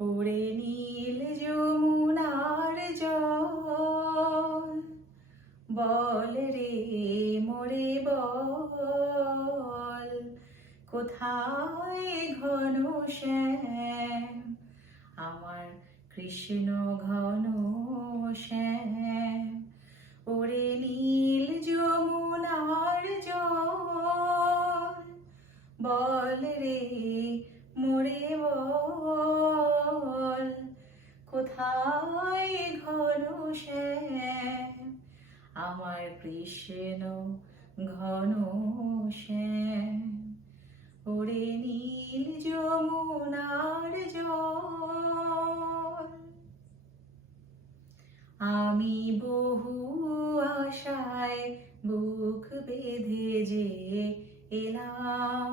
ওরে নীল যমুনার জল, বল রে মোরে বল, কোথায় ঘন শ্যাম আমার কৃষ্ণ ঘন শ্যাম। ওরে নীল যমুনার জল, বল রে মোরে বল, কোথায় ঘন শ্যাম আমার কৃষ্ণ ঘন শ্যাম। ওরে নীল যমুনার জল, আমি বহু আশায় বুক বেঁধে যে এলাম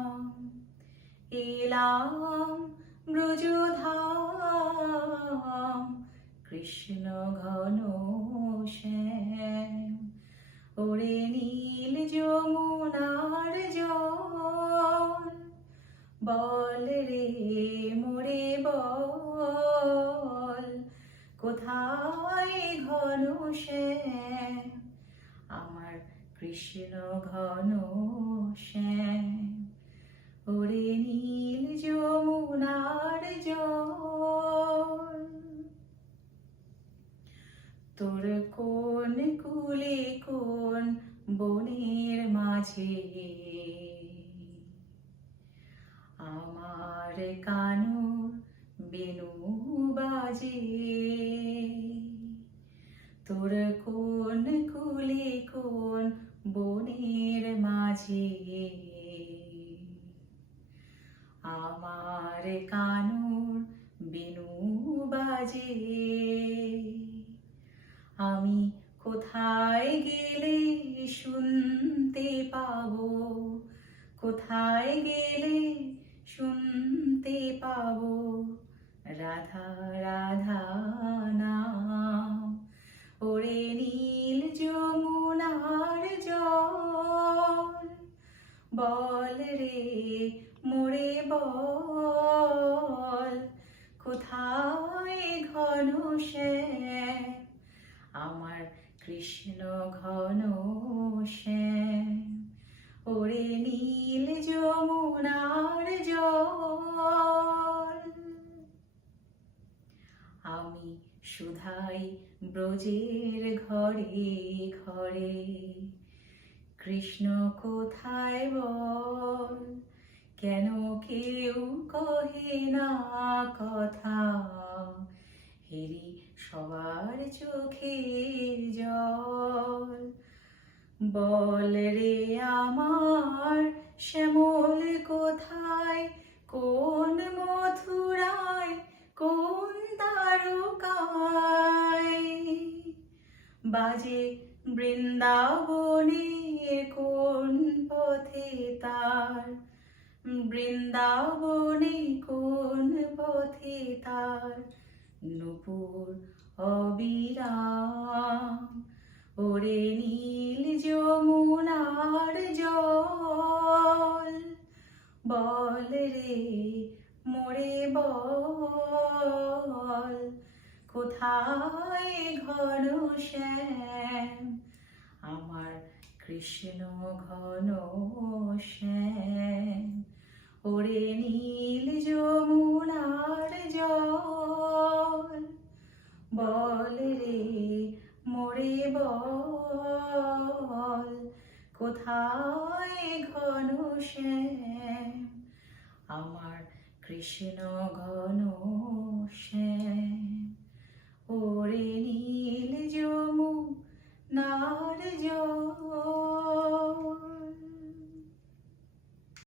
ব্রজধাম কৃষ্ণ ঘন শ্যাম। ওরে নীল যমুনার জল, বল রে মোরে বল, কোথায় ঘন শ্যাম আমার কৃষ্ণ ঘন শ্যাম। ওরে নীল যমুনার জল, তোর কোন কুলে কোন বনের মাঝে আমার কানুর বেনু বাজে। তোর কোন কুলে কোন বনের মাঝে আমার কানুর বেনু বাজে। আমি কোথায় গেলে শুনতে পাবো, কোথায় গেলে শুনতে পাবো রাধা রাধা নাম। ওরে নীল যমুনার জল, বল রে মোরে বল, কোথায় ঘন শ্যাম আমার কৃষ্ণ ঘন শ্যাম। ওরে নীল যমুনার জল, আমি সুধাই ব্রজের ঘরে ঘরে, কৃষ্ণ কোথায় বল, কেন কেউ কহে না কথা, হেরি সবার চোখের জল। বল রে আমার শ্যামল কোথায়, কোন মথুরায় কোন দ্বারকায়, বাজে বৃন্দাবনের কোন পথে তার, বৃন্দাবনে কোন পথে তার নূপুর অবিরাম। ওরে নীল যমুনার জল, বল রে মোরে বল, কোথায় ঘন শ্যাম আমার কৃষ্ণ ঘন শ্যাম। ওরে নীল যমুনার জল, বল রে মোরে বল, কোথায় ঘন শ্যাম আমার কৃষ্ণ ঘন শ্যাম। ওরে